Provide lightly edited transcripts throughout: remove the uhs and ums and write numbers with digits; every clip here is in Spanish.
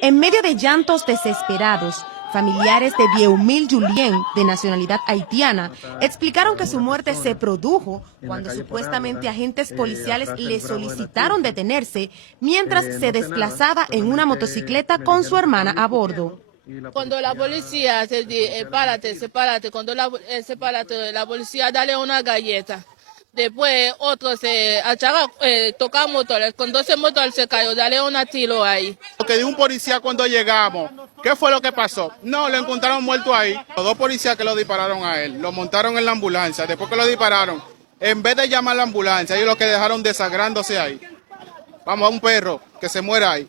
En medio de llantos desesperados, familiares de Vieumil Julien, de nacionalidad haitiana, explicaron que su muerte se produjo cuando supuestamente agentes policiales le solicitaron detenerse mientras se desplazaba en una motocicleta con su hermana a bordo. Cuando la policía se dice, sepárate, cuando sepárate, la policía dale una galleta. Después otro se achaga, toca motores, con 12 motores se cayó, dale una tiro ahí. Lo que dijo un policía cuando llegamos, ¿qué fue lo que pasó? No, lo encontraron muerto ahí. Los dos policías que lo dispararon a él, lo montaron en la ambulancia, después que lo dispararon, en vez de llamar a la ambulancia, ellos lo que dejaron desangrándose ahí. Vamos, a un perro que se muera ahí.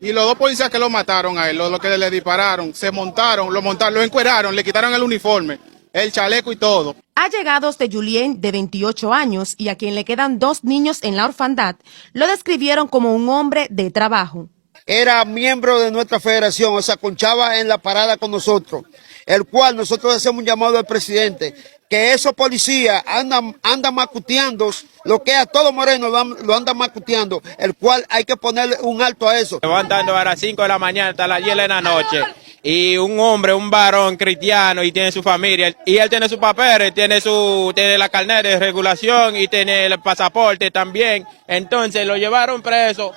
Y los dos policías que lo mataron a él, los que le dispararon, lo encueraron, le quitaron el uniforme, el chaleco y todo. Allegados de Julien, de 28 años, y a quien le quedan 2 niños en la orfandad, lo describieron como un hombre de trabajo. Era miembro de nuestra federación, o sea, conchaba en la parada con nosotros, el cual nosotros hacemos un llamado al presidente, que esos policías andan macuteando, lo que a todo moreno lo andan macuteando, el cual hay que ponerle un alto a eso. Levantando a las 5 de la mañana hasta las 10 de la noche, y un hombre, un varón cristiano, y tiene su familia, y él tiene sus papeles, tiene la carnet de regulación y tiene el pasaporte también. Entonces lo llevaron preso.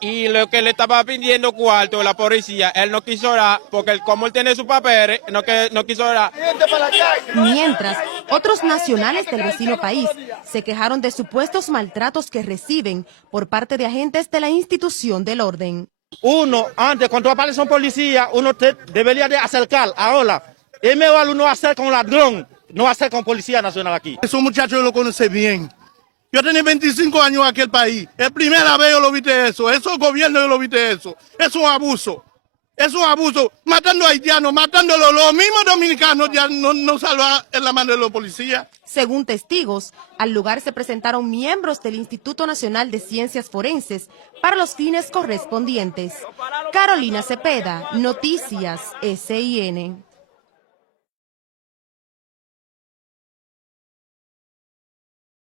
Y lo que le estaba pidiendo cuarto la policía, él no quiso orar, porque como él tiene sus papeles, no quiso orar. Mientras, otros nacionales del vecino país se quejaron de supuestos maltratos que reciben por parte de agentes de la institución del orden. Uno, antes, cuando aparece un policía, uno debería de acercar. Ahora, es mejor uno hacer con ladrón, no hacer con policía nacional aquí. Esos muchachos yo lo conocí bien. Yo tenía 25 años aquí en el país. Es primera vez yo lo viste eso. Esos gobiernos yo lo viste eso. Es un abuso. Es un abuso. Matando a haitianos, matándolo. Los mismos dominicanos ya no salvan en la mano de los policías. Según testigos, al lugar se presentaron miembros del Instituto Nacional de Ciencias Forenses para los fines correspondientes. Carolina Cepeda, Noticias SIN.